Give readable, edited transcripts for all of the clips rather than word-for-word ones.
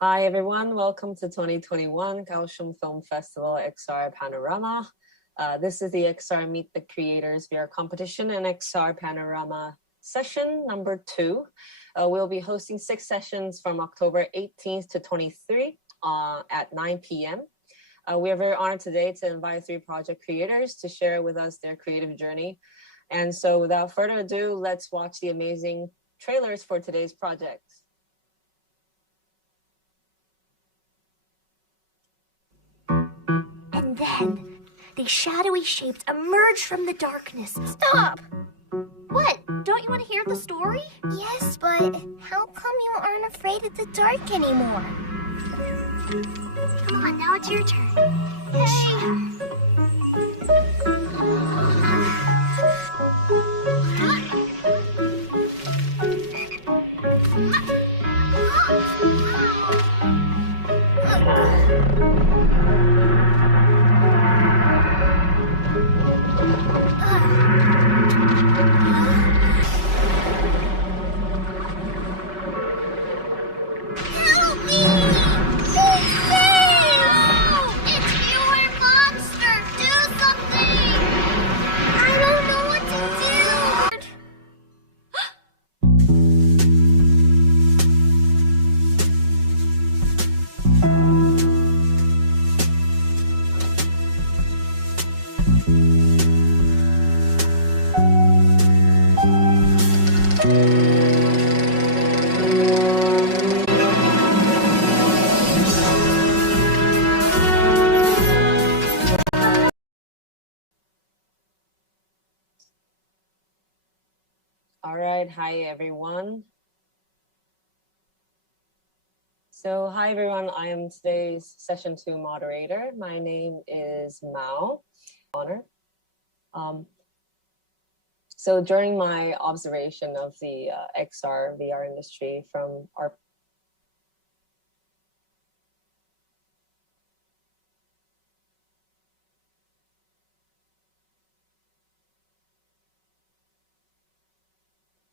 Hi everyone, welcome to 2021 Kaohsiung Film Festival XR Panorama. This is the XR Meet the Creators VR competition and XR Panorama session number 2. We'll be hosting 6 sessions from October 18th to 23 at 9 p.m. We are very honored today to invite 3 project creators to share with us their creative journey. And so without further ado, let's watch the amazing trailers for today's projects. And then, these shadowy shapes emerge from the darkness. Stop! What? Don't you want to hear the story? Yes, but how come you aren't afraid of the dark anymore? Come on, now it's your turn. Hey! All right, hi everyone. So hi everyone, I am today's session 2 moderator. My name is MAO. Honor. So during my observation of the XR VR industry from our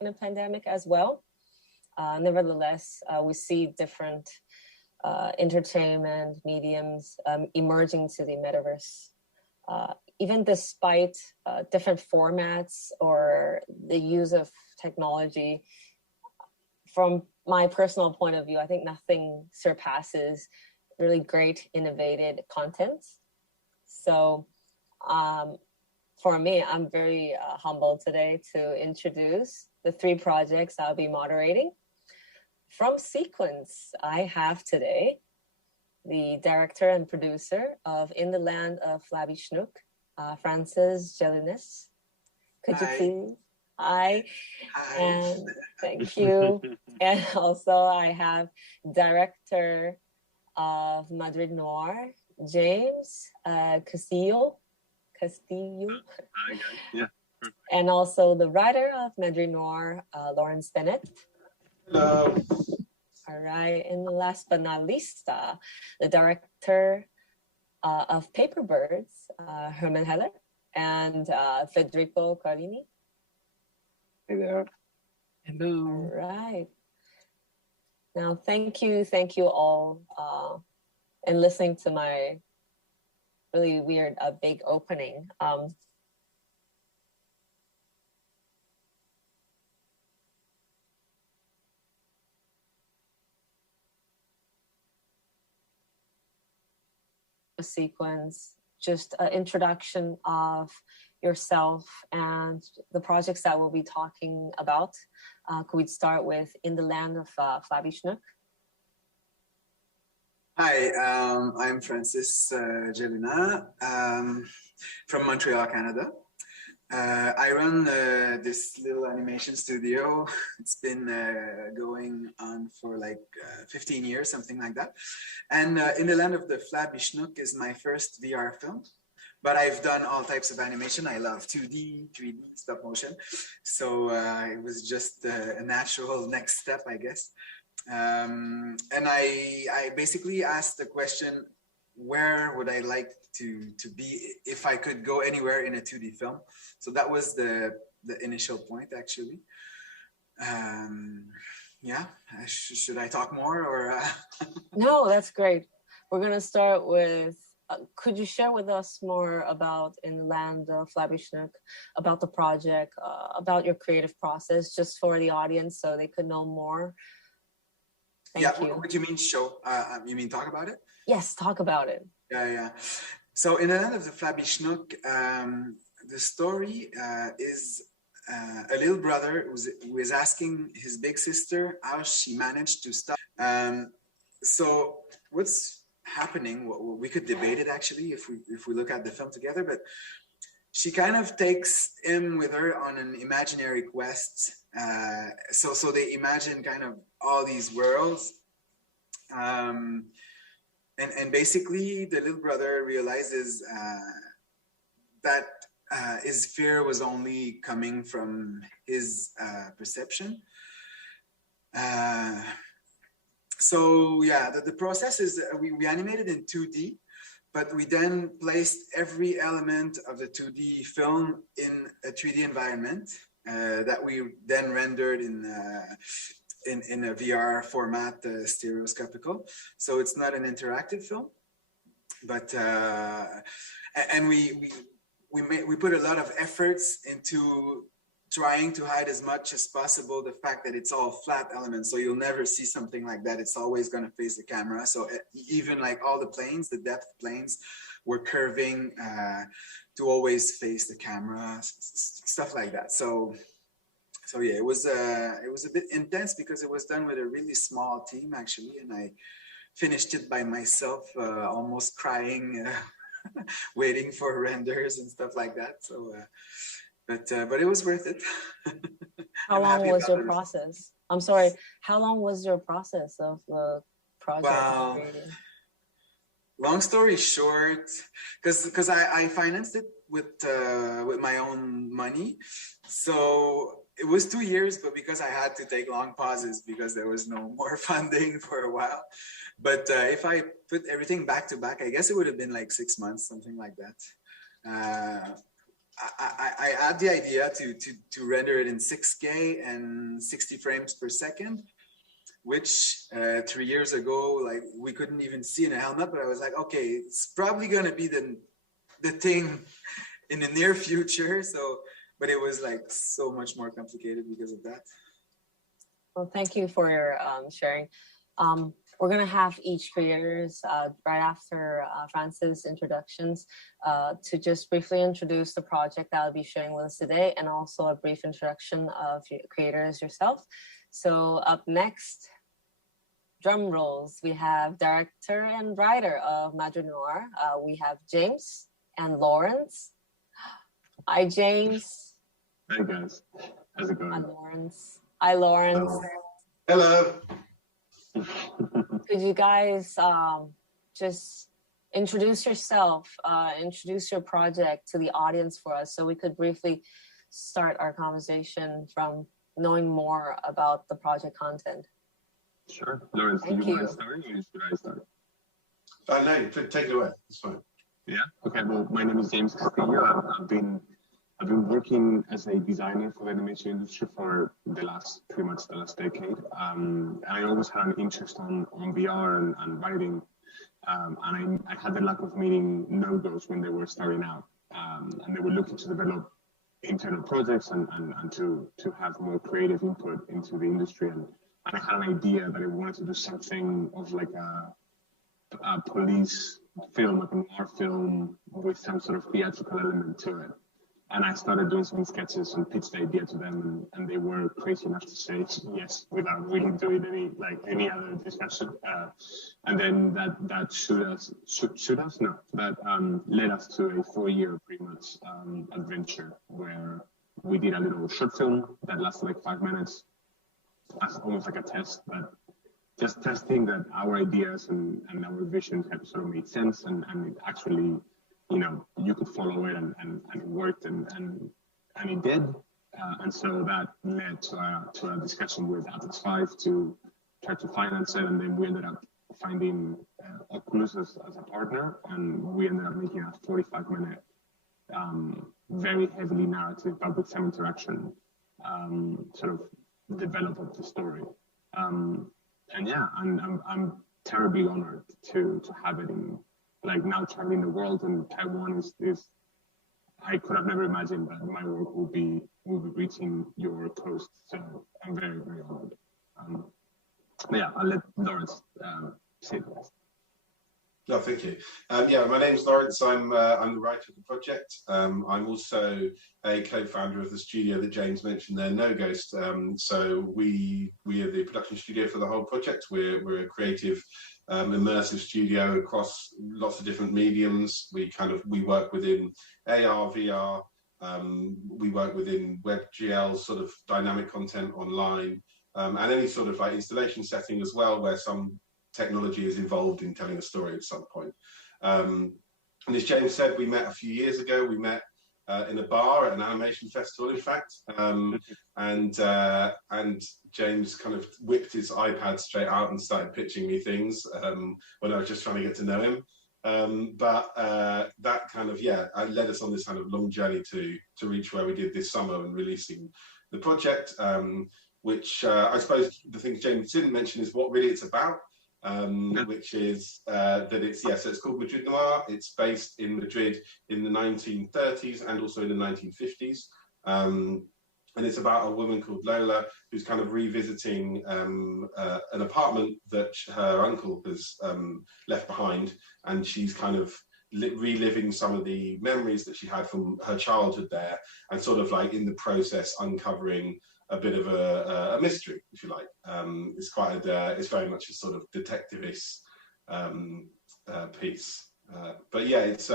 in a pandemic as well. Nevertheless, we see different entertainment mediums emerging to the metaverse, even despite different formats or the use of technology. From my personal point of view, I think nothing surpasses really great innovative content. So for me, I'm very humbled today to introduce the 3 projects I'll be moderating. From Sequence, I have today the director and producer of In the Land of Flabby, Schnook, Francis GÉLINAS. Could you please? Hi. And thank you. And also I have Director of Madrid Noir, James Castillo. Yeah. And also the writer of Madrid Noir, Lawrence BENETT. Hello. All right, and last but not least, the director of Paper Birds, Herman Heller, and Federico CARLINI. Hey there. Hello. All right. Now, thank you all, and listening to my really weird, big opening. Sequence, just an introduction of yourself and the projects that we'll be talking about. Could we start with In the Land of Flabby, Schnook? Hi, I'm Francis GÉLINAS from Montreal, Canada. I run this little animation studio. It's been going on for like 15 years, something like that. And In the Land of the Flabby Schnook is my first VR film. But I've done all types of animation. I love 2D, 3D, stop motion. So it was just a natural next step, I guess. And I basically asked the question, where would I like to be if I could go anywhere in a 2D film? So that was the initial point, actually. yeah, should I talk more or? No, that's great. We're gonna start with. Could you share with us more about In the Land of Flabby Schnook, about the project, about your creative process, just for the audience so they could know more? Thank you. What do you mean show? You mean talk about it? Yes, talk about it. Yeah. So In the Land of the Flabby Schnook, the story is a little brother who is asking his big sister how she managed to stop. So what's happening? We could debate it actually if we look at the film together, but she kind of takes him with her on an imaginary quest. So they imagine kind of all these worlds, and basically the little brother realizes that his fear was only coming from his perception. So yeah, the process is we animated in 2D, but we then placed every element of the 2D film in a 3D environment that we then rendered in a VR format, stereoscopical. So it's not an interactive film, but and we put a lot of efforts into trying to hide as much as possible the fact that it's all flat elements. So you'll never see something like that. It's always going to face the camera. So even like all the planes, the depth planes, were curving to always face the camera, stuff like that. So yeah, it was a bit intense because it was done with a really small team actually, and I finished it by myself, almost crying, waiting for renders and stuff like that. So. But it was worth it. How long was your process? I'm sorry. How long was your process of the project? Well, long story short, because I financed it with my own money, so it was 2 years. But because I had to take long pauses because there was no more funding for a while. But if I put everything back to back, I guess it would have been like 6 months, something like that. I had the idea to render it in 6K and 60 frames per second, which 3 years ago, like we couldn't even see in a helmet, but I was like, okay, it's probably going to be the thing in the near future. So, but it was like so much more complicated because of that. Well, thank you for your sharing. We're going to have each creators right after Francis' introductions to just briefly introduce the project that I'll be sharing with us today, and also a brief introduction of creators yourself. So up next, drum rolls, we have director and writer of Madrid Noir. We have James and Lawrence. Hi, James. Hey, guys. How's it going? Hi, Lawrence. Hi, Lawrence. Hello. Could you guys just introduce yourself, introduce your project to the audience for us so we could briefly start our conversation from knowing more about the project content? Sure. Lawrence, do you want to start or should I start? No, take it away. It's fine. Yeah? Okay. Well, my name is James Castillo. I've been working as a designer for the animation industry for pretty much the last decade. And I always had an interest on VR and writing. And I had the luck of meeting no-gos when they were starting out. And they were looking to develop internal projects and to have more creative input into the industry. And I had an idea that I wanted to do something of like a police film, like a noir film with some sort of theatrical element to it. And I started doing some sketches and pitched the idea to them, and they were crazy enough to say yes without really doing any other discussion. And then that led us to a 4-year pretty much adventure where we did a little short film that lasted like 5 minutes, as almost like a test, but just testing that our ideas and our visions had sort of made sense and it actually, you know, you could follow it and it worked and it did. And so that led to a discussion with Atlas 5 to try to finance it. And then we ended up finding Oculus as a partner. And we ended up making a 45-minute, very heavily narrative, but with some interaction, sort of develop of the story. And yeah, and I'm terribly honored to have it in, like, now traveling the world, and Taiwan is I could have never imagined that my work will be reaching your coast. So I'm very, very honored. Yeah, I'll let Lawrence say the rest. No, thank you. Yeah, my name's Lawrence. I'm the writer of the project. I'm also a co-founder of the studio that James mentioned there, No Ghost. So we are the production studio for the whole project. We're a creative, immersive studio across lots of different mediums. We work within AR, VR. We work within WebGL, sort of dynamic content online, and any sort of like installation setting as well, where some technology is involved in telling a story at some point. And as James said, we met a few years ago. We met in a bar at an animation festival, in fact. And James kind of whipped his iPad straight out and started pitching me things when I was just trying to get to know him. But that kind of, led us on this kind of long journey to reach where we did this summer and releasing the project, which I suppose the thing James didn't mention is what really it's about. Which is that so it's called Madrid Noir. It's based in Madrid in the 1930s and also in the 1950s. And it's about a woman called Lola who's kind of revisiting an apartment that her uncle has left behind. And she's kind of reliving some of the memories that she had from her childhood there, and sort of like in the process uncovering a bit of a mystery, if you like. It's very much a sort of detectivist piece. But yeah, it's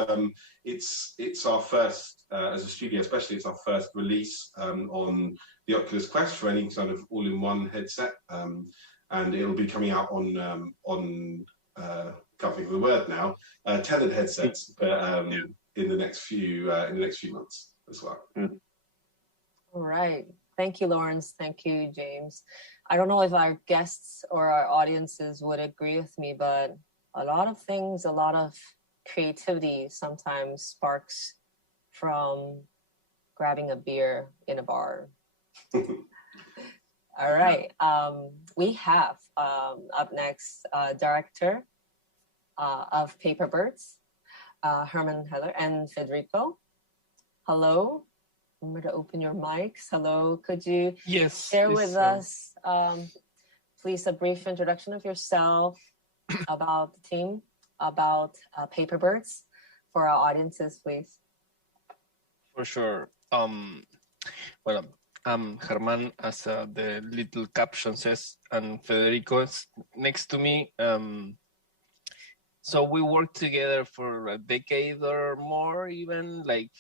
our first, as a studio especially, it's our first release on the Oculus Quest for any kind of all-in-one headset. And it'll be coming out on can't think of the word now, tethered headsets, but in the next few months as well. All right. Thank you, Lawrence. Thank you, James. I don't know if our guests or our audiences would agree with me, but a lot of things, a lot of creativity sometimes sparks from grabbing a beer in a bar. All right. We have up next Director of Paperbirds, Herman Heller and Federico. Hello. Remember to open your mics. Hello, could you share with us, please, a brief introduction of yourself, about the team, about Paperbirds, for our audiences, please. For sure. Well, I'm Herman, as the little caption says, and Federico is next to me. So we worked together for a decade or more, even like.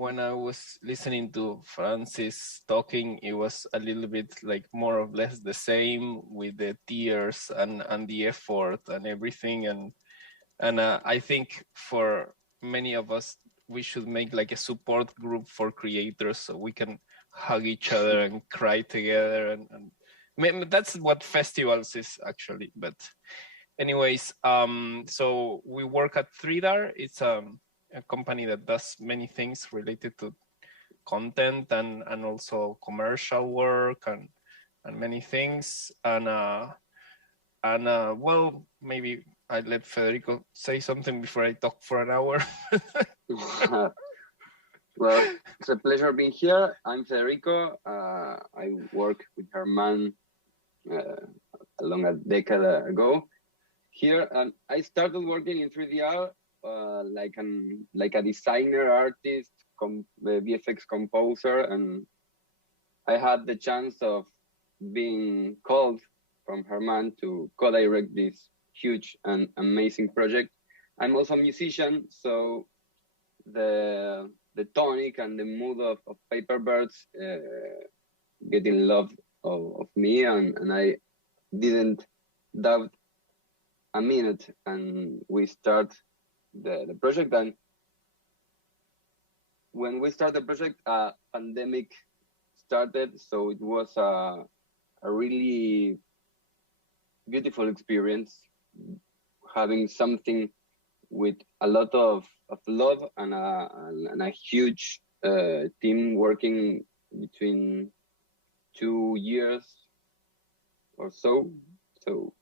When I was listening to Francis talking, it was a little bit like more or less the same, with the tears and the effort and everything. And I think for many of us, we should make like a support group for creators so we can hug each other and cry together. And that's what festivals is actually. But anyways, so we work at 3DAR. It's a company that does many things related to content and also commercial work and many things. And well, maybe I let Federico say something before I talk for an hour. Well, it's a pleasure being here. I'm Federico. I work with Herman along a decade ago here, and I started working in 3DR like a designer, artist, VFX composer, and I had the chance of being called from Herman to co-direct this huge and amazing project. I'm also a musician, so the tonic and the mood of Paperbirds get in love of me, and I didn't doubt a minute, and we start the project. And when we started the project, a pandemic started, so it was a really beautiful experience, having something with a lot of love and a huge team working between 2 years or so. So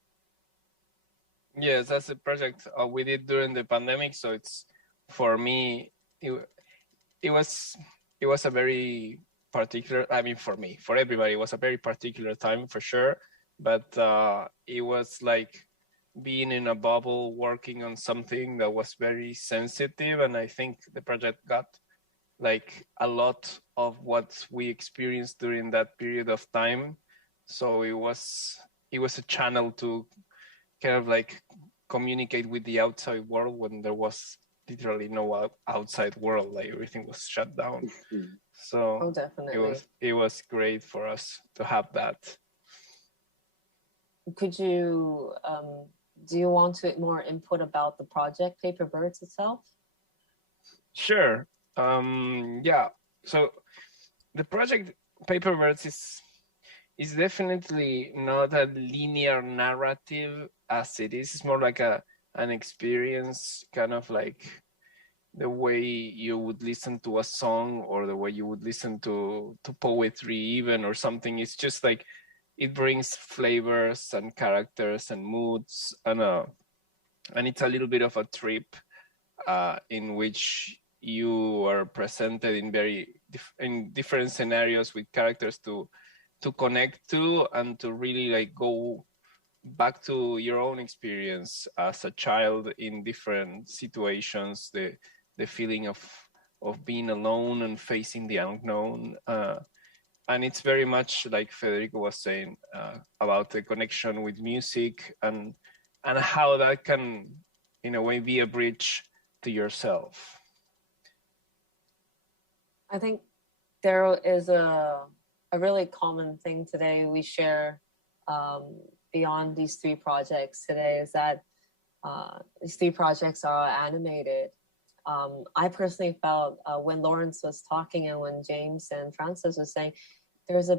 yes, that's a project we did during the pandemic. So it's, for me, it was a very particular, I mean, for me, for everybody, it was a very particular time for sure. But it was like being in a bubble, working on something that was very sensitive. And I think the project got like a lot of what we experienced during that period of time. So it was a channel to kind of like communicate with the outside world when there was literally no outside world, like everything was shut down. So definitely. It was great for us to have that. Could you do you want to more input about the project Paper Birds itself? Sure. Yeah. So the project Paper Birds is definitely not a linear narrative as it is. It's more like an experience, kind of like the way you would listen to a song or the way you would listen to poetry even, or something. It's just like it brings flavors and characters and moods, and it's a little bit of a trip in which you are presented in different scenarios with characters to connect to, and to really like go back to your own experience as a child in different situations, the feeling of being alone and facing the unknown. And it's very much like Federico was saying about the connection with music and how that can, in a way, be a bridge to yourself. I think there is a really common thing today we share beyond these three projects today, is that these three projects are animated. I personally felt when Lawrence was talking and when James and Francis was saying, there's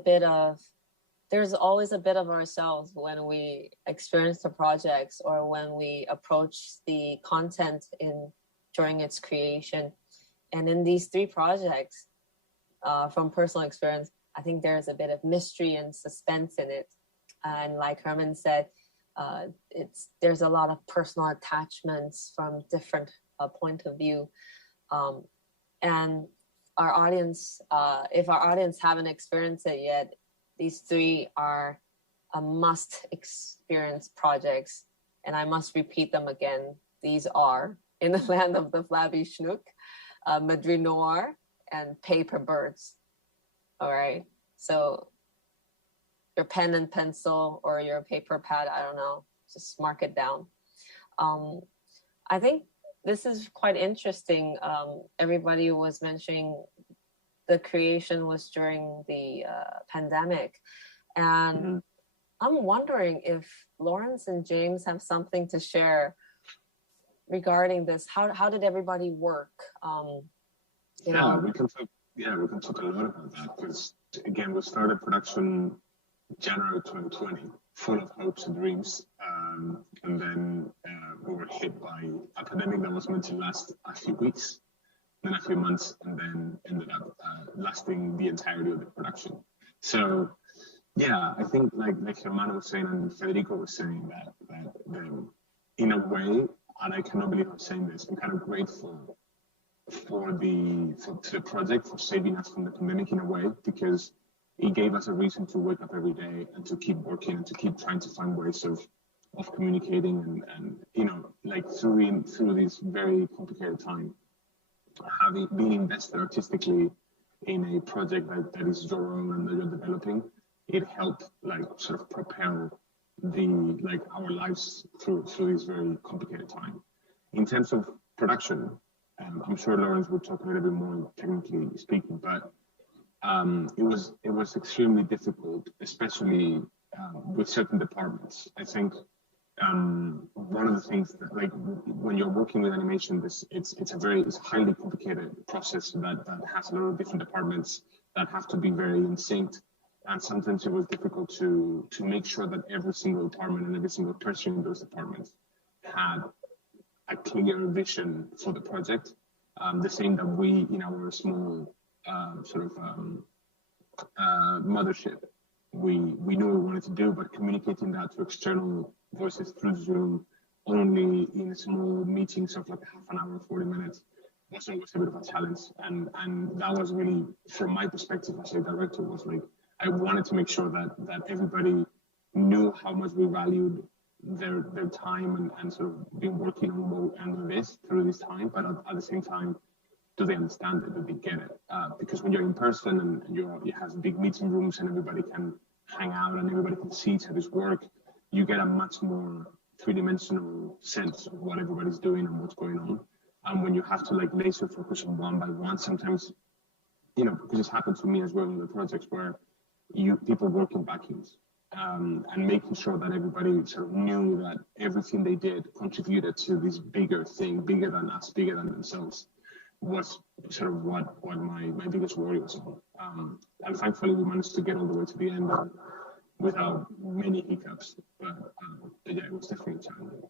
always a bit of ourselves when we experience the projects or when we approach the content during its creation. And in these three projects, from personal experience, I think there's a bit of mystery and suspense in it. And like Herman said, there's a lot of personal attachments from different point of view. And our audience, if our audience haven't experienced it yet, these three are a must experience projects. And I must repeat them again. These are In the Land of the Flabby Schnook, Madrid Noir, and Paper Birds. All right. So your pen and pencil or your paper pad, I don't know, just mark it down. I think this is quite interesting. Everybody was mentioning the creation was during the pandemic. And I'm wondering if Lawrence and James have something to share regarding this. How did everybody work? We can talk a lot about that, because again, we started production January 2020, full of hopes and dreams, and then we were hit by a pandemic that was meant to last a few weeks, then a few months, and then ended up lasting the entirety of the production. So yeah, I think like Hermano was saying and Federico was saying that in a way, and I cannot believe I'm saying this, I'm kind of grateful to the project for saving us from the pandemic in a way, because it gave us a reason to wake up every day and to keep working and to keep trying to find ways of communicating and you know, like through this very complicated time, being invested artistically in a project that is your own and that you're developing, it helped like sort of propel our lives through this very complicated time. In terms of production, I'm sure Lawrence will talk a little bit more technically speaking, but it was extremely difficult, especially with certain departments. I think one of the things that, like, when you're working with animation, it's a highly complicated process that has a lot of different departments that have to be very in sync. And sometimes it was difficult to make sure that every single department and every single person in those departments had a clear vision for the project. The same that we, in our small mothership, we knew we wanted to do, but communicating that to external voices through Zoom only in small meetings of like half an hour, 40 minutes was always a bit of a challenge. And that was really, from my perspective as a director, was like, I wanted to make sure that everybody knew how much we valued their time and sort of been working on this through this time, but at the same time, do they understand it? Do they get it? Because when you're in person and you have big meeting rooms and everybody can hang out and everybody can see each other's work, you get a much more three-dimensional sense of what everybody's doing and what's going on. And when you have to like laser focus on one by one, sometimes, because it's happened to me as well in the projects where people work in vacuums. And making sure that everybody sort of knew that everything they did contributed to this bigger thing, bigger than us, bigger than themselves, was sort of what my biggest worry was on. And thankfully we managed to get all the way to the end without many hiccups. But yeah, it was definitely challenging.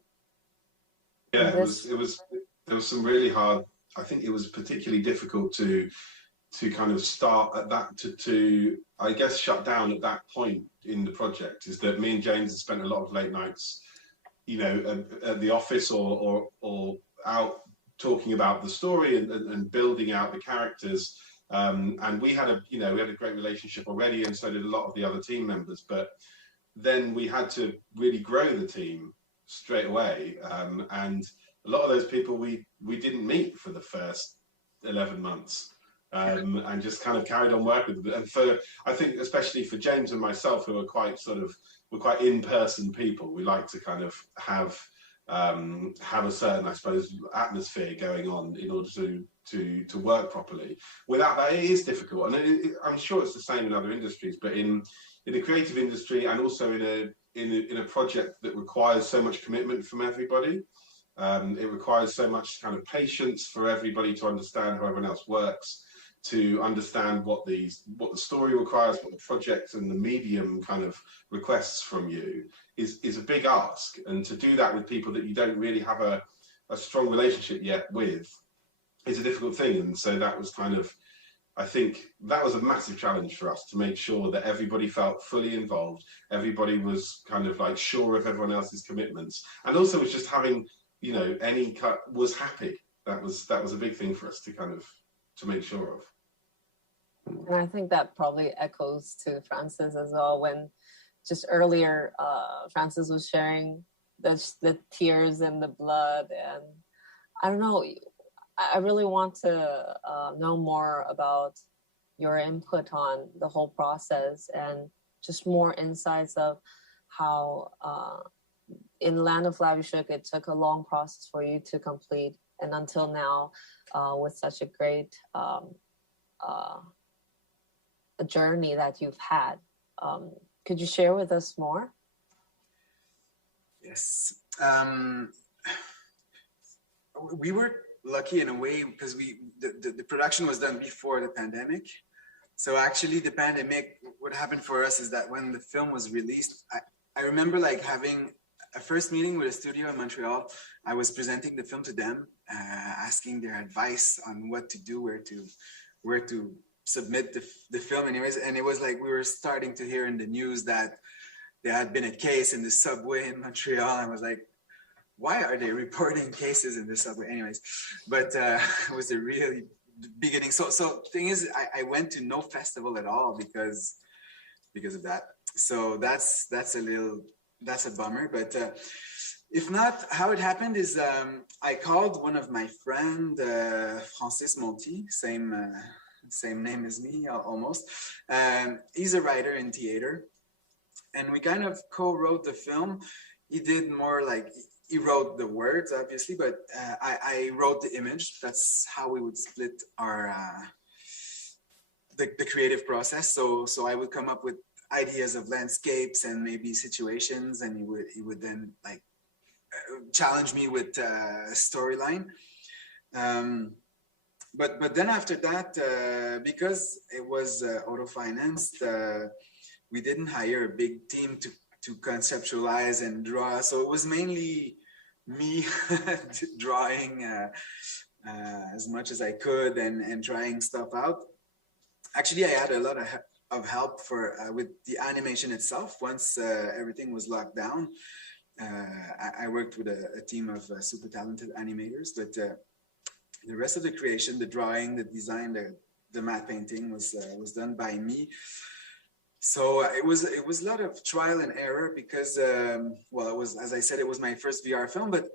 Yeah, there was some really hard, I think it was particularly difficult to kind of start at that, to I guess shut down at that point in the project, is that me and James had spent a lot of late nights, at the office or out talking about the story and building out the characters. And we had a great relationship already, and so did a lot of the other team members. But then we had to really grow the team straight away. And a lot of those people we didn't meet for the first 11 months. And just kind of carried on working with them. And I think especially for James and myself, who are we're quite in-person people, we like to kind of have a certain, I suppose, atmosphere going on in order to work properly. Without that, it is difficult, and I'm sure it's the same in other industries, but in the creative industry, and also in a project that requires so much commitment from everybody. It requires so much kind of patience for everybody to understand how everyone else works, to understand what the story requires, what the project and the medium kind of requests from you is a big ask. And to do that with people that you don't really have a strong relationship yet with is a difficult thing. And so that was kind of, I think that was a massive challenge for us, to make sure that everybody felt fully involved, everybody was kind of like sure of everyone else's commitments, and also was just having, was happy. That was a big thing for us to make sure of. And I think that probably echoes to Francis as well, when just earlier Francis was sharing the tears and the blood, and I don't know, I really want to know more about your input on the whole process, and just more insights of how in Land of Flabby Schnook it took a long process for you to complete, and until now with such a great a journey that you've had. Could you share with us more? Yes. We were lucky in a way because the production was done before the pandemic. So actually the pandemic, what happened for us is that when the film was released, I remember like having a first meeting with a studio in Montreal. I was presenting the film to them, asking their advice on what to do, where to submit the film anyways. And it was like we were starting to hear in the news that there had been a case in the subway in Montreal. I was like, why are they reporting cases in the subway anyways? But it was a really beginning. So the thing is, I went to no festival at all because of that. So that's a bummer. But if not, how it happened is I called one of my friend, Francis Monti, same name as me almost. He's a writer in theater, and we kind of co-wrote the film. He did more like, he wrote the words obviously, but I wrote the image. That's how we would split our the creative process. So I would come up with ideas of landscapes and maybe situations, and he would then like challenge me with storyline. But then after that, because it was auto-financed, we didn't hire a big team to conceptualize and draw. So it was mainly me drawing as much as I could and trying stuff out. Actually, I had a lot of help for with the animation itself. Once everything was locked down, I worked with a team of super talented animators, but the rest of the creation, the drawing, the design, the matte painting was done by me. So it was a lot of trial and error because, well, it was, as I said, it was my first VR film. But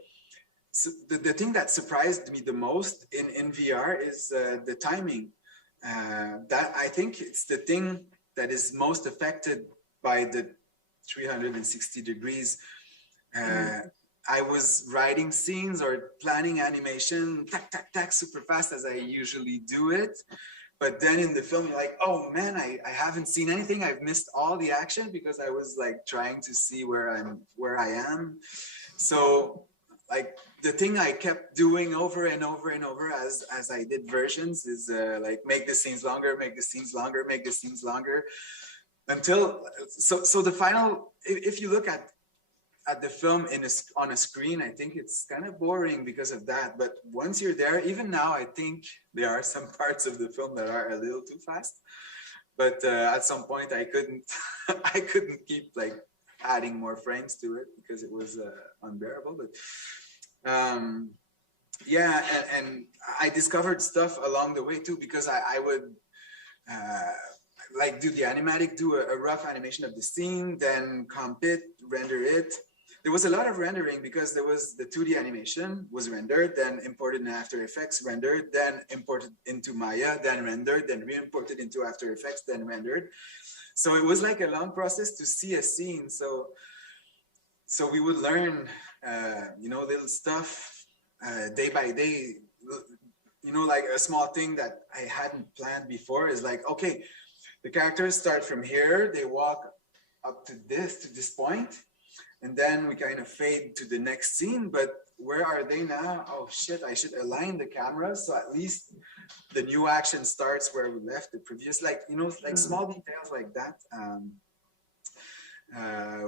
so the thing that surprised me the most in VR is the timing. That I think it's the thing that is most affected by the 360 degrees. I was writing scenes or planning animation, tack, tack, tack, super fast as I usually do it. But then in the film, you're like, oh man, I haven't seen anything. I've missed all the action because I was like trying to see where I am. So like the thing I kept doing over and over and over as I did versions is like make the scenes longer, make the scenes longer, make the scenes longer, until so the final. If you look at the film on a screen, I think it's kind of boring because of that. But once you're there, even now, I think there are some parts of the film that are a little too fast. But at some point, I couldn't keep like adding more frames to it because it was unbearable. But yeah, and I discovered stuff along the way too, because I would like do the animatic, do a rough animation of the scene, then comp it, render it. There was a lot of rendering because there was the 2D animation was rendered, then imported in After Effects, rendered, then imported into Maya, then rendered, then re-imported into After Effects, then rendered. So it was like a long process to see a scene. So we would learn, you know, little stuff day by day. You know, like a small thing that I hadn't planned before is like, okay, the characters start from here, they walk up to this point, and then we kind of fade to the next scene, but where are they now? Oh shit, I should align the camera so at least the new action starts where we left the previous, like, you know, like small details like that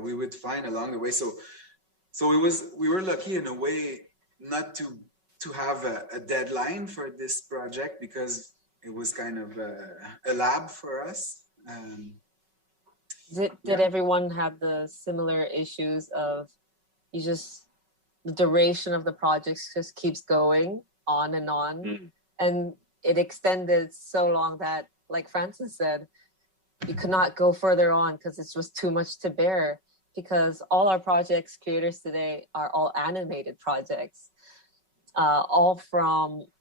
we would find along the way. So we were lucky in a way not to have a deadline for this project because it was kind of a lab for us. Did everyone have the similar issues of the duration of the projects just keeps going on and on, and it extended so long that, like Francis said, you could not go further on because it's just too much to bear, because all our projects creators today are all animated projects, all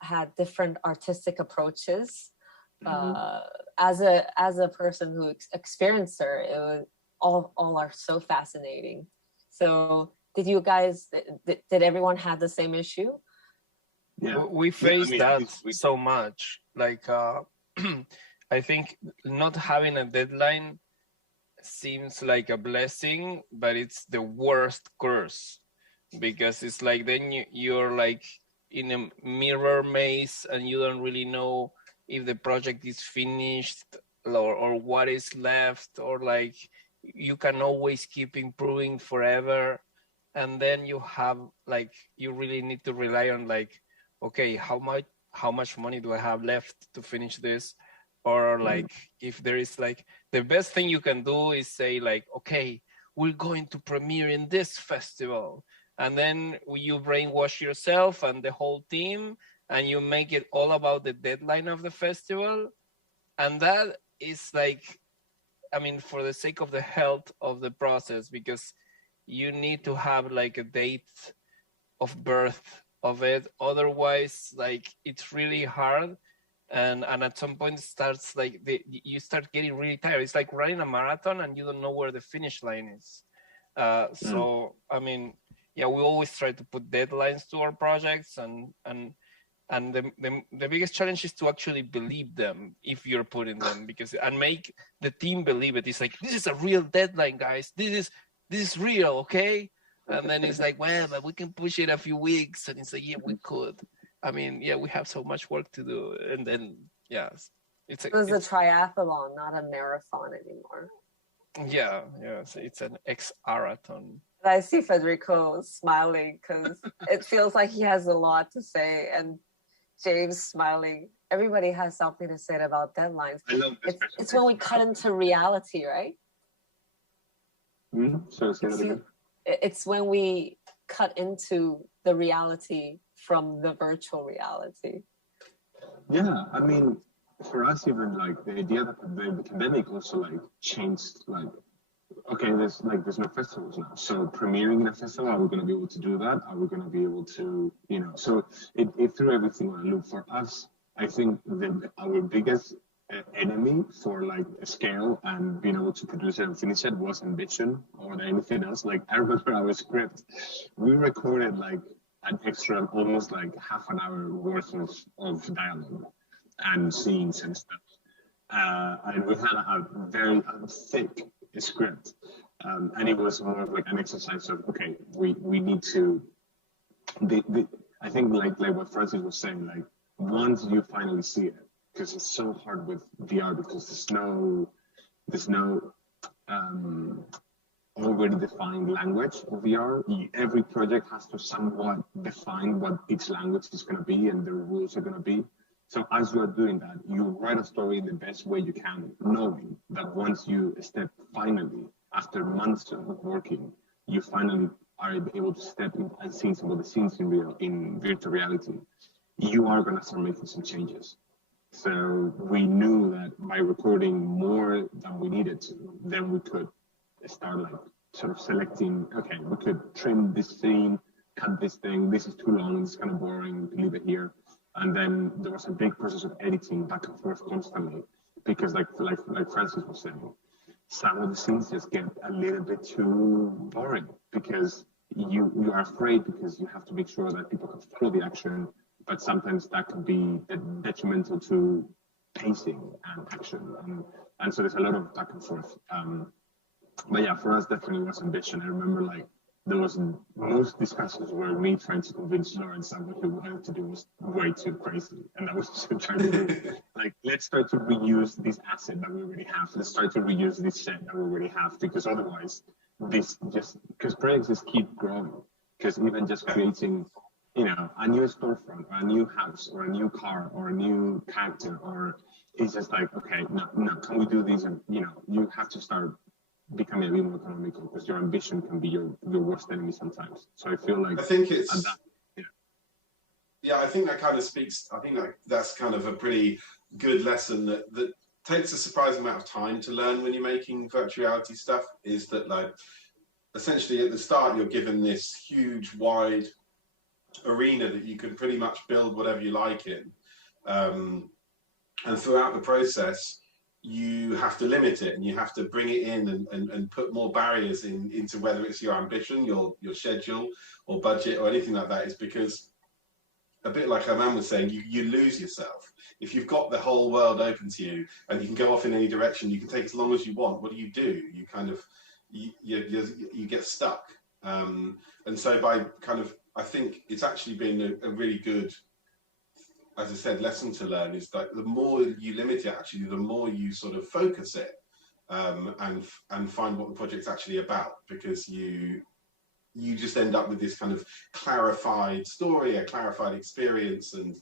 had different artistic approaches. As a person who experienced her, it was all are so fascinating. So did you guys, did everyone have the same issue? Yeah, we faced so much. Like I think not having a deadline seems like a blessing, but it's the worst curse, because it's like then you're like in a mirror maze and you don't really know if the project is finished or what is left, or like you can always keep improving forever. And then you have like, you really need to rely on like, okay, how much money do I have left to finish this? Or like, if there is like, the best thing you can do is say like, okay, we're going to premiere in this festival. And then you brainwash yourself and the whole team, and you make it all about the deadline of the festival. And that is like, I mean, for the sake of the health of the process, because you need to have like a date of birth of it. Otherwise, like, it's really hard. And at some point it starts like, you start getting really tired. It's like running a marathon and you don't know where the finish line is. So, I mean, yeah, we always try to put deadlines to our projects, and the biggest challenge is to actually believe them if you're putting them, and make the team believe it. It's like, this is a real deadline, guys. This is real, okay? And then it's like, well, but we can push it a few weeks. And it's like, yeah, we could. I mean, yeah, we have so much work to do. And then, yeah, it's a triathlon, not a marathon anymore. Yeah, so it's an XR-athon. I see Federico smiling because it feels like he has a lot to say, and James smiling. Everybody has something to say about deadlines. I love this. It's when we cut into reality, right? So say that again. It's when we cut into the reality from the virtual reality. Yeah, I mean, for us, even like the idea that the pandemic also like changed, like, okay, there's no festivals now. So premiering in a festival, are we going to be able to do that? Are we going to be able to, so it threw everything on a loop. For us, I think our biggest enemy for like a scale and being able to produce it and finish it was ambition more than anything else. Like I remember our script, we recorded like an extra almost like half an hour worth of dialogue and scenes and stuff. And we had a very thick script. And it was more of like an exercise of, okay, we need to, I think like what Francis was saying, like once you finally see it, because it's so hard with VR because there's no already defined language of VR. Every project has to somewhat define what each language is going to be and the rules are going to be. So as you are doing that, you write a story in the best way you can, knowing that once you step finally, after months of working, you finally are able to step in and see some of the scenes in virtual reality, you are going to start making some changes. So we knew that by recording more than we needed to, then we could start like sort of selecting, okay, we could trim this scene, cut this thing, this is too long, it's kind of boring, leave it here. And then there was a big process of editing back and forth constantly because like Francis was saying, some of the scenes just get a little bit too boring because you are afraid because you have to make sure that people can follow the action, but sometimes that can be detrimental to pacing and action. And so there's a lot of back and forth. But yeah, for us, definitely was ambition. I remember like there was most discussions where me trying to convince Lawrence that what he wanted to do was way too crazy. And I was just trying to do, like, let's start to reuse this asset that we already have. Let's start to reuse this set that we already have, because otherwise because projects just keep growing. Because even just creating, a new storefront or a new house or a new car or a new character, or it's just like, okay, no, can we do these? And, you have to start becoming a bit more economical because your ambition can be your worst enemy sometimes. So I feel like I think that kind of speaks. I think that's kind of a pretty good lesson that takes a surprising amount of time to learn when you're making virtual reality stuff. Is that like essentially at the start you're given this huge wide arena that you can pretty much build whatever you like in, and throughout the process you have to limit it and you have to bring it in and put more barriers into whether it's your ambition, your schedule or budget or anything like that. Is because a bit like Herman was saying, you lose yourself. If you've got the whole world open to you and you can go off in any direction, you can take as long as you want. What do? You kind of, you get stuck. And so by kind of, I think it's actually been a really good, as I said, lesson to learn is that the more you limit it, actually, the more you sort of focus it and find what the project's actually about, because you just end up with this kind of clarified story, a clarified experience, and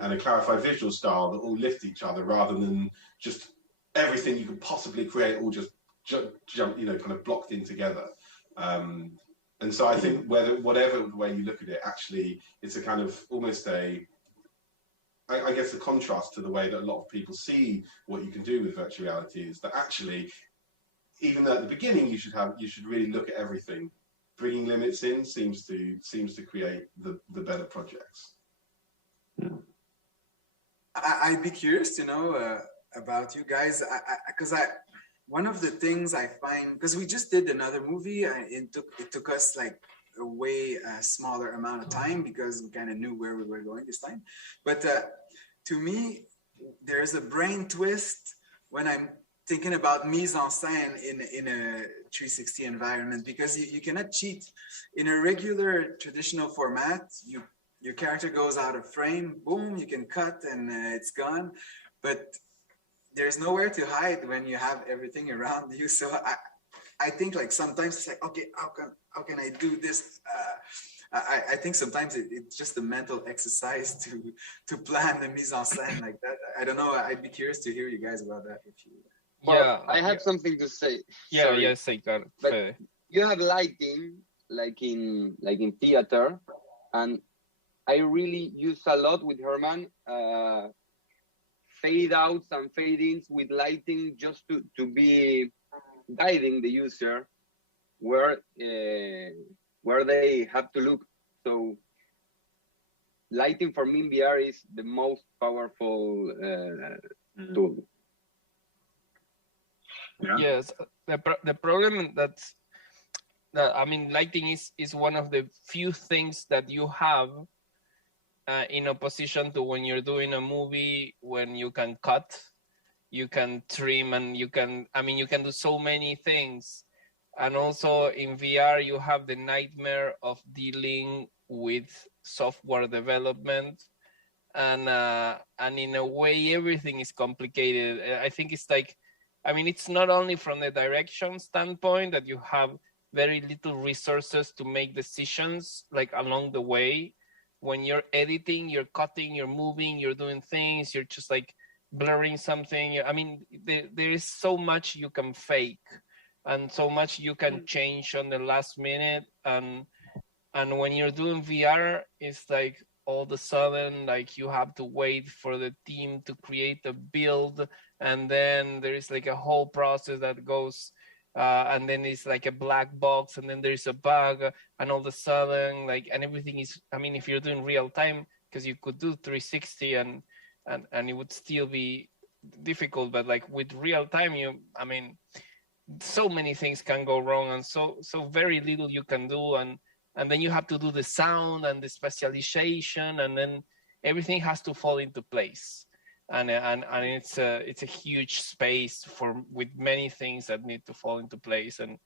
a clarified visual style that all lift each other, rather than just everything you could possibly create all just jump, kind of blocked in together. And so I think whatever the way you look at it, actually, it's a kind of almost I guess the contrast to the way that a lot of people see what you can do with virtual reality is that actually, even though at the beginning you should really look at everything, bringing limits in seems to create the better projects. I'd be curious to know about you guys, because one of the things I find, because we just did another movie, it took us like a way smaller amount of time because we kind of knew where we were going this time. But to me, there's a brain twist when I'm thinking about mise en scène in a 360 environment, because you cannot cheat. In a regular traditional format, your character goes out of frame, boom, you can cut and it's gone. But there's nowhere to hide when you have everything around you. So I think like sometimes it's like, okay, how can I do this I think sometimes it's just a mental exercise to plan the mise en scène like that. I don't know. I'd be curious to hear you guys about that. If you. Well, I have something to say. Yeah, say that. But you have lighting like in theater, and I really use a lot with Herman fade outs and fade ins with lighting, just to be guiding the user where they have to look. So lighting for me in VR is the most powerful tool. Yeah. Yes, the problem that I mean, lighting is one of the few things that you have in opposition to when you're doing a movie, when you can cut, you can trim, and you can do so many things. And also in VR, you have the nightmare of dealing with software development, and in a way, everything is complicated. I think it's like, I mean, it's not only from the direction standpoint that you have very little resources to make decisions like along the way. When you're editing, you're cutting, you're moving, you're doing things, you're just like blurring something. I mean, there is so much you can fake and so much you can change on the last minute. And when you're doing VR, it's like all of a sudden, like you have to wait for the team to create a build, and then there is like a whole process that goes, and then it's like a black box, and then there's a bug, and all of a sudden, like, and everything is, I mean, if you're doing real time, because you could do 360 and it would still be difficult, but like with real time, I mean, so many things can go wrong, and so very little you can do, and then you have to do the sound and the specialization, and then everything has to fall into place. And it's a huge space with many things that need to fall into place, and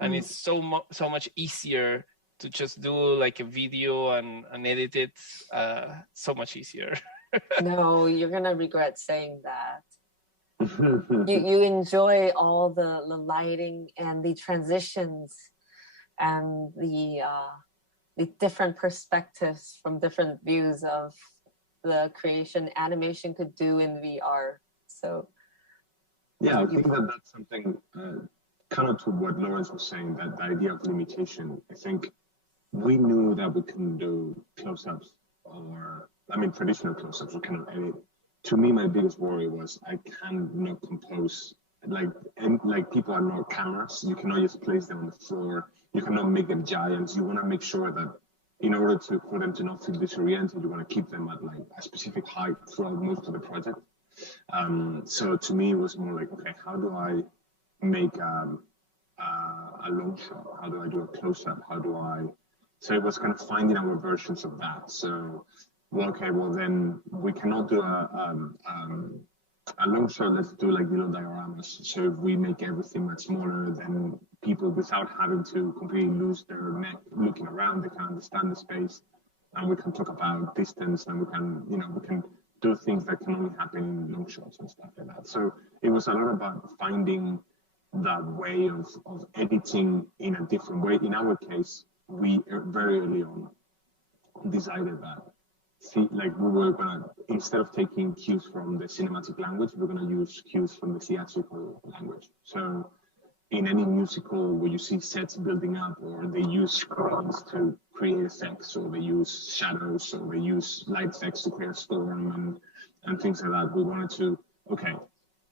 it's so much easier to just do like a video and edit it, so much easier. No, you're gonna regret saying that. you enjoy all the lighting and the transitions and the different perspectives from different views of the creation animation could do in VR. So yeah, I think that's something kind of to what Lawrence was saying, that the idea of limitation. I think we knew that we couldn't do close-ups, or I mean traditional close-ups, we cannot edit. To me, my biggest worry was I cannot compose, like people are not cameras. You cannot just place them on the floor. You cannot make them giants. You want to make sure that in order for them to not feel disoriented, you want to keep them at like a specific height throughout most of the project. So to me, it was more like, okay, how do I make a long shot? How do I do a close-up? So it was kind of finding our versions of that. So, well, then we cannot do a long shot. Let's do like little dioramas. So if we make everything much smaller, then people, without having to completely lose their neck looking around, they can understand the space, and we can talk about distance, and we can do things that can only happen in long shots and stuff like that. So it was a lot about finding that way of editing in a different way. In our case, we very early on decided that, we were gonna, instead of taking cues from the cinematic language, we're gonna use cues from the theatrical language. So in any musical where you see sets building up, or they use screens to create effects, or they use shadows, or they use light effects to create a storm and things like that, we wanted to, okay,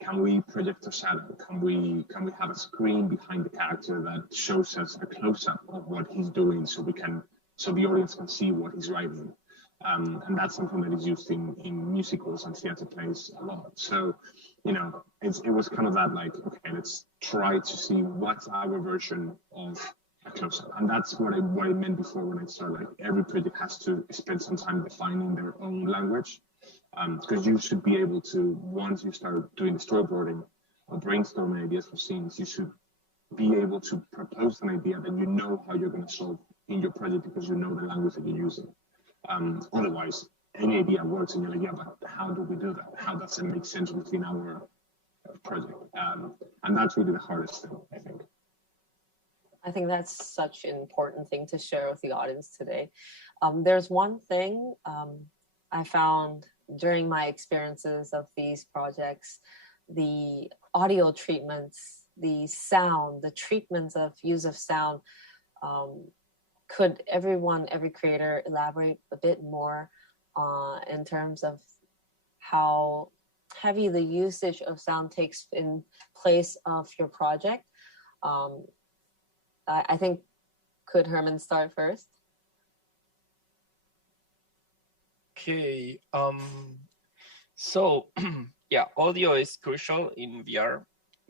can we project a shadow? Can we have a screen behind the character that shows us a close-up of what he's doing, so the audience can see what he's writing? And that's something that is used in musicals and theater plays a lot. So, it was kind of that, like, okay, let's try to see what's our version of a close-up. And that's what I meant before when I started, like, every project has to spend some time defining their own language. Because you should be able to, once you start doing the storyboarding or brainstorming ideas for scenes, you should be able to propose an idea that you know how you're going to solve in your project, because you know the language that you're using. Otherwise, any idea works, and you're like, yeah, but how do we do that? How does it make sense within our project? And that's really the hardest thing, I think. I think that's such an important thing to share with the audience today. There's one thing I found during my experiences of these projects, the audio treatments, the sound, the treatments of use of sound. Could every creator elaborate a bit more in terms of how heavy the usage of sound takes in place of your project? I think, could Herman start first? Okay. So yeah, audio is crucial in VR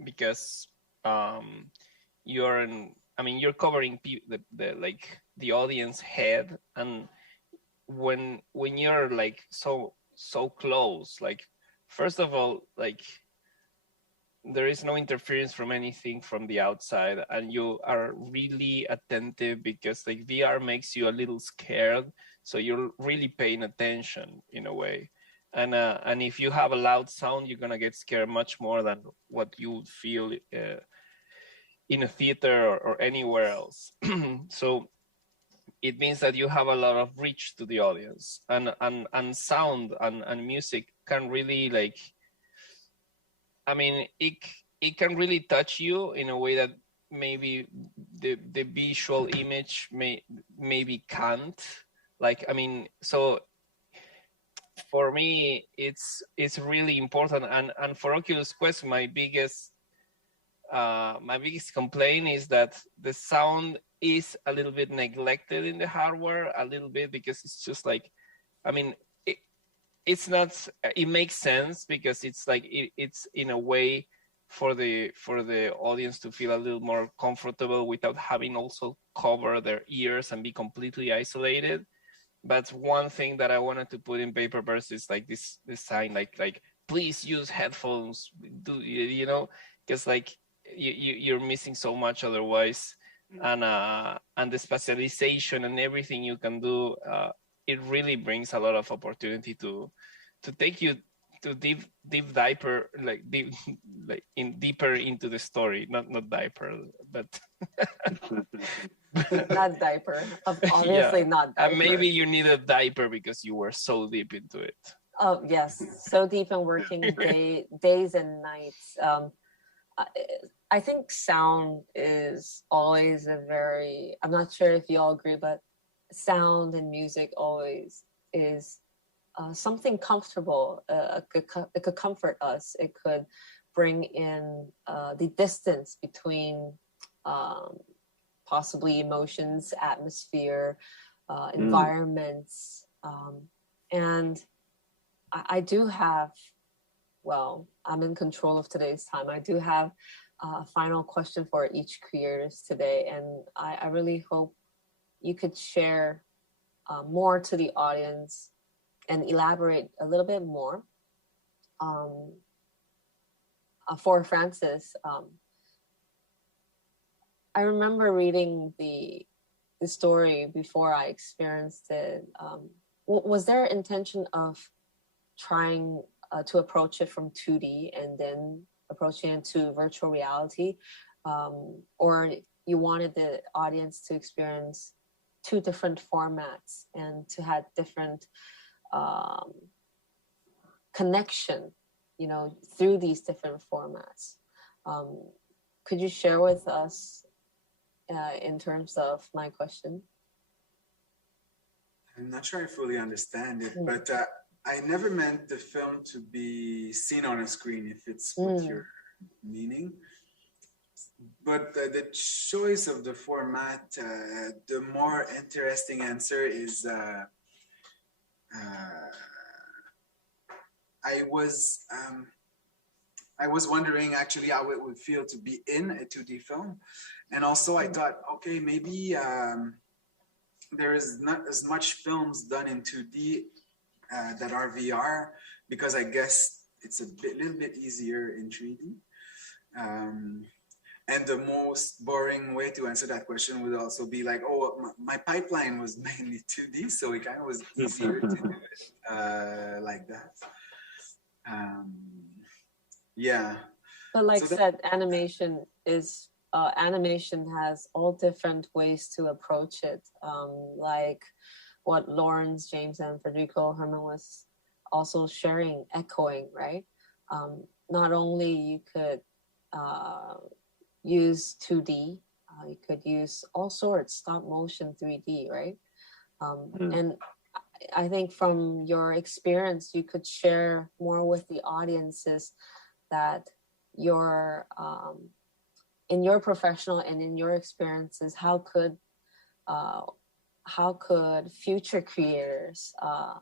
because you're covering the audience head, and when you're like so close, like first of all, like there is no interference from anything from the outside, and you are really attentive because like VR makes you a little scared, so you're really paying attention in a way. And if you have a loud sound, you're gonna get scared much more than what you would feel in a theater or anywhere else. So it means that you have a lot of reach to the audience, and sound and music can really like, I mean, it can really touch you in a way that maybe the visual image maybe can't. Like, I mean, so for me, it's really important. And for Oculus Quest, my biggest complaint is that the sound is a little bit neglected in the hardware, a little bit, because it's just like, I mean, it's not, it makes sense because it's like it's in a way for the audience to feel a little more comfortable without having also cover their ears and be completely isolated. But one thing that I wanted to put in Paperverse is like this sign, like please use headphones, because like you're missing so much otherwise. And the specialization and everything you can do, it really brings a lot of opportunity to take you to deep diaper, deeper into the story. Not diaper, but not diaper. Obviously, yeah. Not diaper. And maybe you need a diaper because you were so deep into it. Oh yes, so deep in working days and nights. I think sound is always I'm not sure if you all agree, but sound and music always is something comfortable. It could comfort us. It could bring in the distance between possibly emotions, atmosphere, environments. And I do have, well, I'm in control of today's time. I do have a final question for each creators today. And I really hope you could share more to the audience and elaborate a little bit more. For Francis, I remember reading the story before I experienced it. Was there an intention of trying to approach it from 2D and then approaching it to virtual reality? Or you wanted the audience to experience two different formats and to have different connection, through these different formats? Could you share with us in terms of my question? I'm not sure I fully understand it, but I never meant the film to be seen on a screen, if it's what you're meaning. But the choice of the format, the more interesting answer is I was wondering actually how it would feel to be in a 2D film. And also I thought, okay, maybe there is not as much films done in 2D that are VR, because I guess it's a little bit easier in 3D. And the most boring way to answer that question would also be like, oh, my pipeline was mainly 2D, so it kind of was easier to do it like that. Yeah. But like so animation is animation has all different ways to approach it, like what Lawrence, James, and Federico Herman was also sharing, echoing, right? Not only you could use 2D, you could use all sorts, stop motion, 3D, right? And I think from your experience, you could share more with the audiences that your in your professional and in your experiences, how could future creators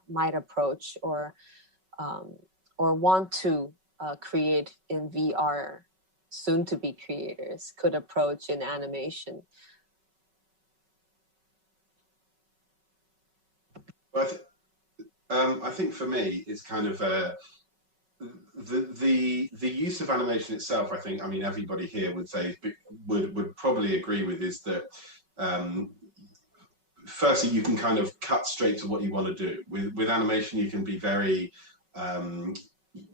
might approach or want to create in VR, soon to be creators could approach in animation? Well, I think for me, it's kind of the use of animation itself. I mean, everybody here would say would probably agree with is that firstly, you can kind of cut straight to what you want to do. With animation, you can be very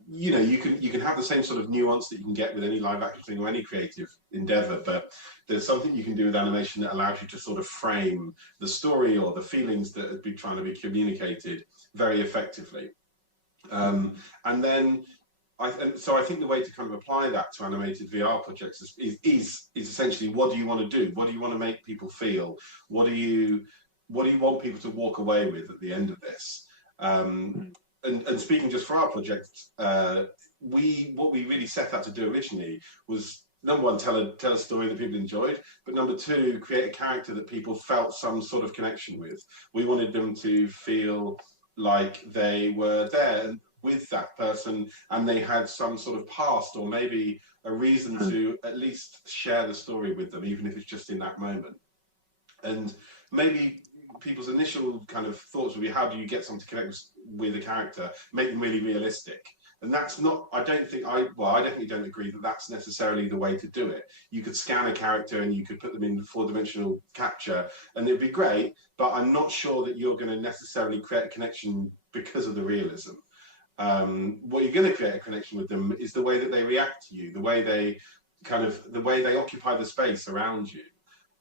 you know, you can have the same sort of nuance that you can get with any live action thing or any creative endeavor, but there's something you can do with animation that allows you to sort of frame the story or the feelings that have been trying to be communicated very effectively. And so I think the way to kind of apply that to animated VR projects is essentially, what do you want to do? What do you want to make people feel? What do you want people to walk away with at the end of this? And speaking just for our project, what we really set out to do originally was, number one, tell a story that people enjoyed, but number two, create a character that people felt some sort of connection with. We wanted them to feel like they were there with that person and they had some sort of past or maybe a reason to at least share the story with them, even if it's just in that moment. And maybe people's initial kind of thoughts would be, how do you get someone to connect with a character, make them really realistic? And that's not, I definitely don't agree that that's necessarily the way to do it. You could scan a character and you could put them in 4-dimensional capture and it'd be great, but I'm not sure that you're going to necessarily create a connection because of the realism. What you're going to create a connection with them is the way that they react to you, the way they occupy the space around you,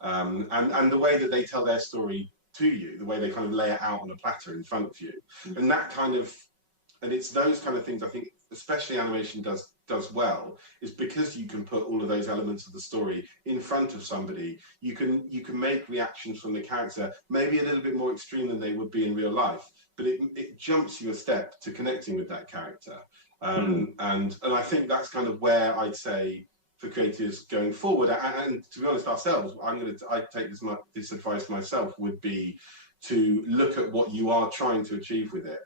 and the way that they tell their story to you, the way they kind of lay it out on a platter in front of you. And that kind of, and it's those kind of things I think especially animation does well, is because you can put all of those elements of the story in front of somebody, you can make reactions from the character maybe a little bit more extreme than they would be in real life, but it jumps you a step to connecting with that character. And I think that's kind of where I'd say for creators going forward, and to be honest, ourselves, I take this advice myself, would be to look at what you are trying to achieve with it.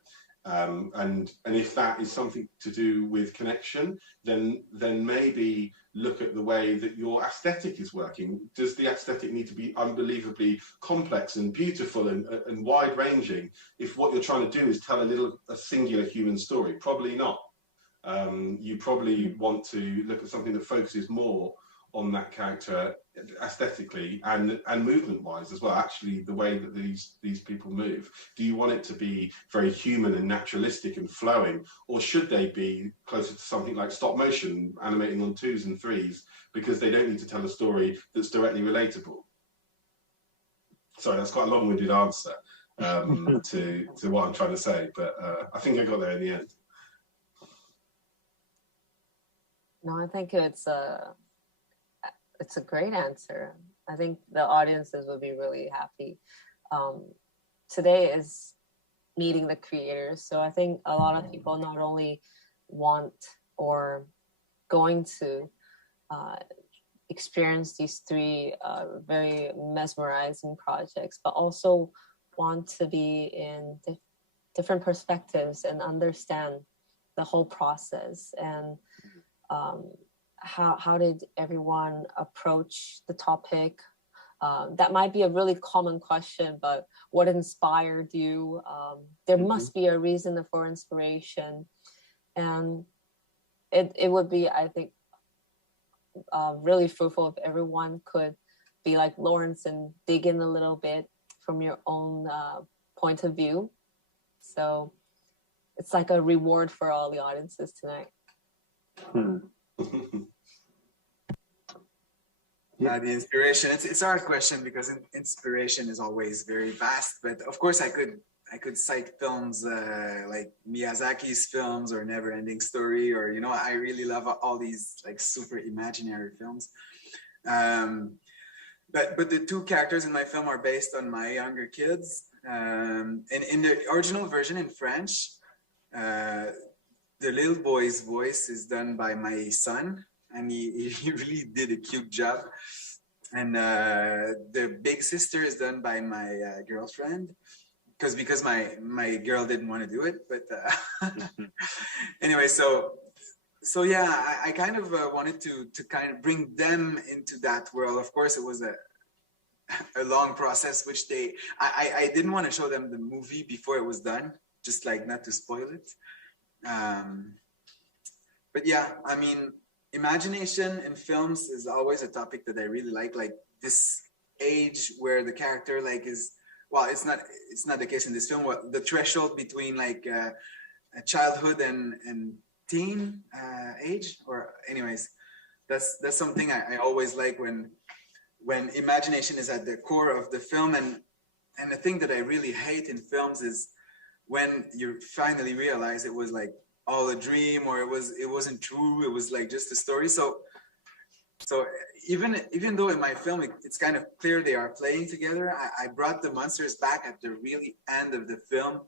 And if that is something to do with connection, then maybe look at the way that your aesthetic is working. Does the aesthetic need to be unbelievably complex and beautiful and wide-ranging if what you're trying to do is tell a singular human story? Probably not. You probably want to look at something that focuses more on that character aesthetically and movement-wise as well, actually the way that these people move. Do you want it to be very human and naturalistic and flowing, or should they be closer to something like stop motion, animating on 2s and 3s, because they don't need to tell a story that's directly relatable? Sorry, that's quite a long-winded answer to what I'm trying to say, but I think I got there in the end. No, I think it's a great answer. I think the audiences will be really happy. Today is meeting the creators, so I think a lot of people not only want or going to experience these 3 very mesmerizing projects, but also want to be in different perspectives and understand the whole process. And how did everyone approach the topic? That might be a really common question, but what inspired you? There must be a reason for inspiration. And it would be, I think, really fruitful if everyone could be like Lawrence and dig in a little bit from your own point of view. So it's like a reward for all the audiences tonight. The inspiration, it's a hard question because inspiration is always very vast, but of course I could cite films like Miyazaki's films or Never Ending Story, or, you know, I really love all these like super imaginary films. But the two characters in my film are based on my younger kids. And in the original version in French, the little boy's voice is done by my son, and he really did a cute job. And the big sister is done by my girlfriend, because my girl didn't want to do it. But anyway, so yeah, I kind of wanted to kind of bring them into that world. Of course, it was a long process, which I didn't want to show them the movie before it was done, just like not to spoil it. But yeah, I mean, imagination in films is always a topic that I really like this age where the character like is, well, it's not the case in this film. The threshold between like a childhood and teen age, or anyways, that's something I always like when imagination is at the core of the film. And the thing that I really hate in films is when you finally realize it was like all a dream, or it wasn't true, it was like just a story. So even though in my film it's kind of clear they are playing together, I brought the monsters back at the really end of the film,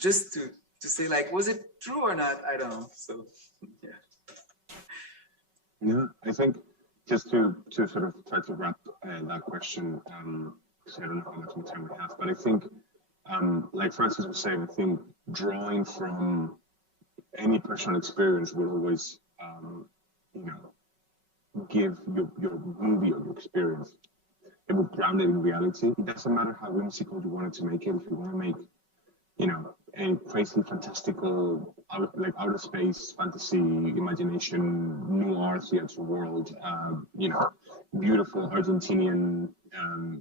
just to say like, was it true or not? I don't know. So yeah, I think just to sort of try to wrap that question, because I don't know how much more time we have, but I think like Francis was saying, I think drawing from any personal experience will always, you know, give your movie or your experience, it will ground it in reality. It doesn't matter how whimsical you wanted to make it. If you want to make, you know, a crazy, fantastical, like outer space, fantasy, imagination, noir theater world, you know, beautiful Argentinian,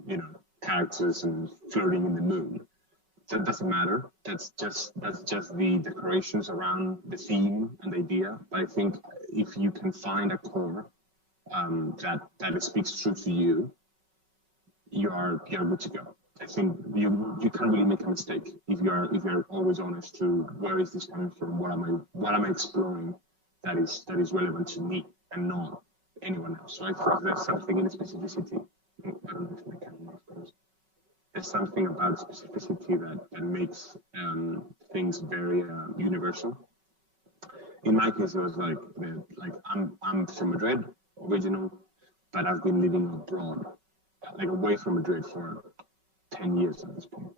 you know, characters and flirting in the moon. That doesn't matter. That's just the decorations around the theme and the idea. But I think if you can find a core that it speaks true to you, you're good to go. I think you can't really make a mistake if you're always honest to where is this coming from, what am I exploring that is relevant to me and not anyone else. So I think there's something in the specificity. I don't know if my camera goes. There's something about specificity that makes things very universal. In my case, it was like I'm from Madrid, original, but I've been living abroad, like away from Madrid for 10 years at this point.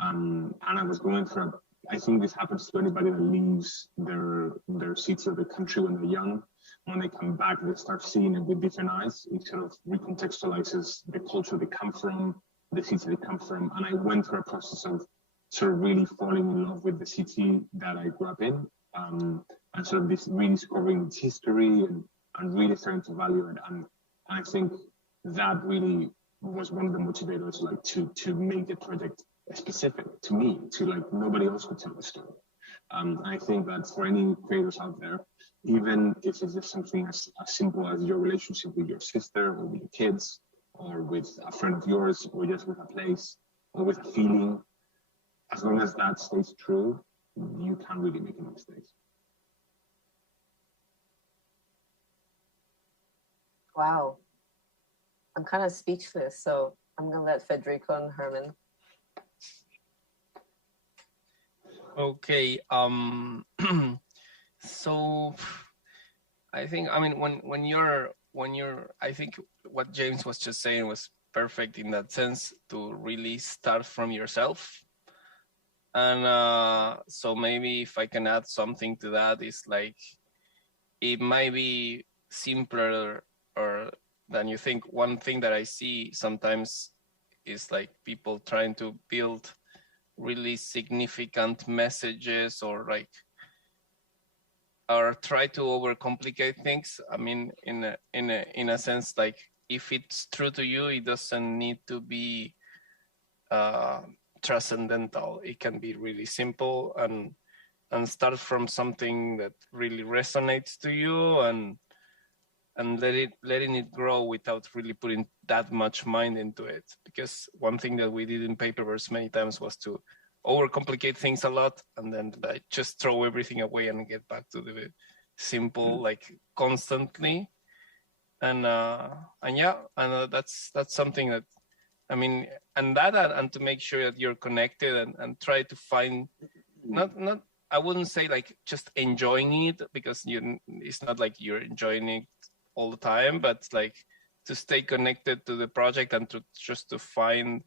And I was going through, I think this happens to anybody that leaves their seats of the country when they're young. When they come back, they start seeing it with different eyes. It sort of recontextualizes the culture they come from, the city they come from. And I went through a process of sort of really falling in love with the city that I grew up in, and sort of this rediscovering its history and really starting to value it. And I think that really was one of the motivators, like to make the project specific to me, to like nobody else could tell the story. I think that for any creators out there, even if it's just something as simple as your relationship with your sister or with your kids, or with a friend of yours, or just with a place, or with a feeling, as long as that stays true, you can't really make any mistakes. Wow. I'm kind of speechless, so I'm gonna let Federico and Herman. Okay. So I think, I mean, when you're, I think what James was just saying was perfect in that sense, to really start from yourself. And so maybe if I can add something to that, is like, it might be simpler or than you think. One thing that I see sometimes is like people trying to build really significant messages, or try to overcomplicate things. I mean, in a sense, like if it's true to you, it doesn't need to be transcendental. It can be really simple and start from something that really resonates to you, and and letting it grow without really putting that much mind into it. Because one thing that we did in Paperverse many times was to overcomplicate things a lot and then like just throw everything away and get back to the simple, like constantly. And that's something that, I mean, and to make sure that you're connected and try to find not I wouldn't say like just enjoying it, because it's not like you're enjoying it all the time, but like to stay connected to the project and to just to find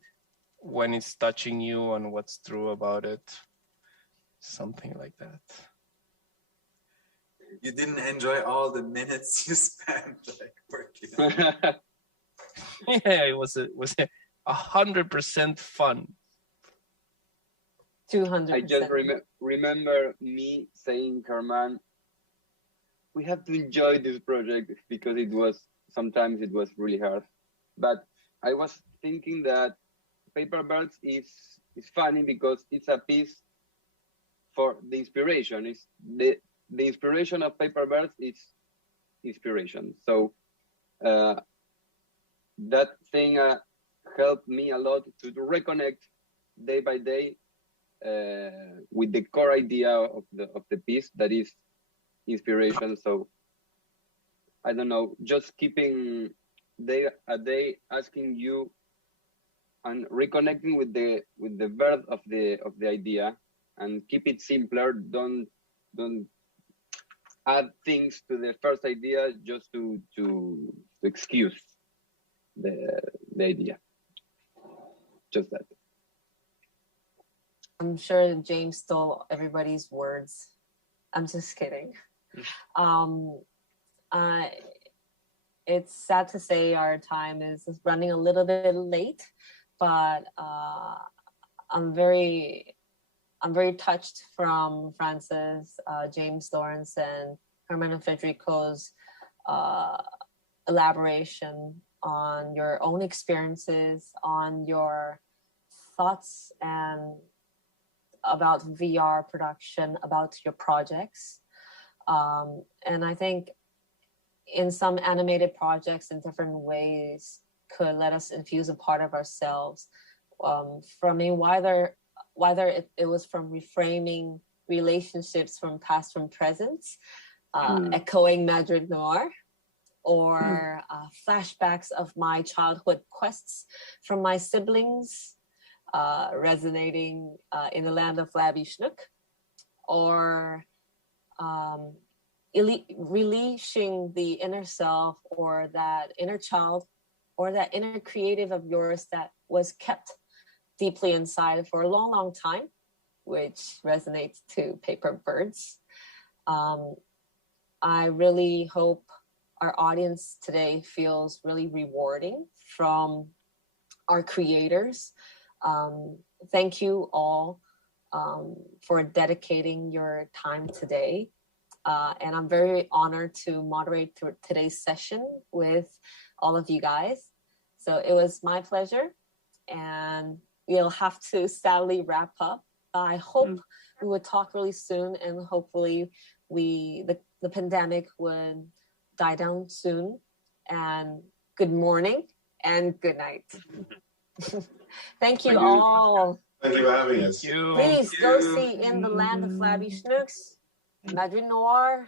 when it's touching you and what's true about it, something like that. You didn't enjoy all the minutes you spent like working on it. Yeah, it was 100% fun. 200%. I just remember me saying, Carmen, we have to enjoy this project because sometimes it was really hard. But I was thinking that Paperbirds is funny because it's a piece for the inspiration. It's the inspiration of Paperbirds is inspiration. So that thing helped me a lot to reconnect day by day with the core idea of the piece, that is inspiration. So I don't know, just keeping day a day, asking you and reconnecting with the birth of the idea, and keep it simpler. Don't add things to the first idea just to excuse the idea. Just that. I'm sure James stole everybody's words. I'm just kidding. It's sad to say our time is running a little bit late, but I'm very touched from Francis, James, Lawrence, and Herman and Federico's elaboration on your own experiences, on your thoughts and about VR production, about your projects. And I think in some animated projects in different ways could let us infuse a part of ourselves. For me, whether it was from reframing relationships from past, from present, echoing Madrid Noir, or flashbacks of my childhood quests from my siblings, resonating in the land of Flabby, Schnook, or releasing the inner self, or that inner child, or that inner creative of yours that was kept deeply inside for a long, long time, which resonates to Paperbirds. I really hope our audience today feels really rewarding from our creators. Thank you all for dedicating your time today. And I'm very honored to moderate today's session with all of you guys. So it was my pleasure, and we'll have to sadly wrap up. I hope we would talk really soon, and hopefully the pandemic would die down soon. And good morning and good night. Thank you all. Thank you for having us. Please go see In the Land of Flabby Schnooks, Madrid Noir,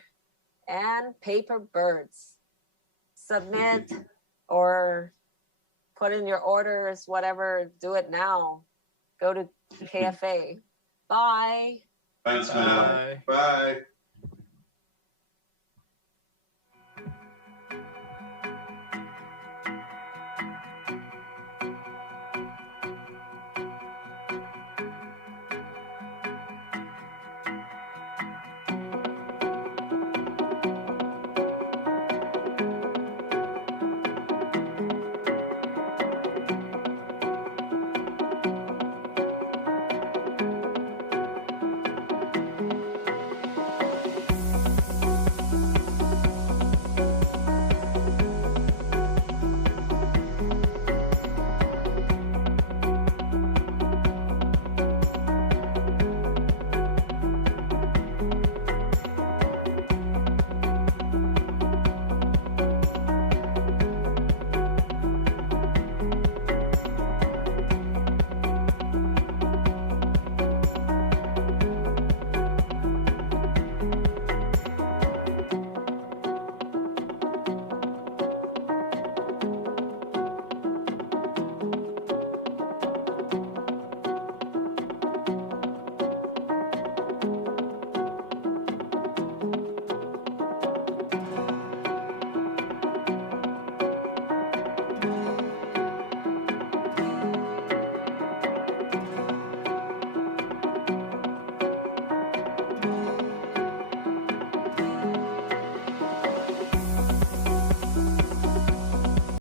and Paperbirds. Submit or put in your orders, whatever. Do it now. Go to KFA. Bye. Thanks, man. Bye.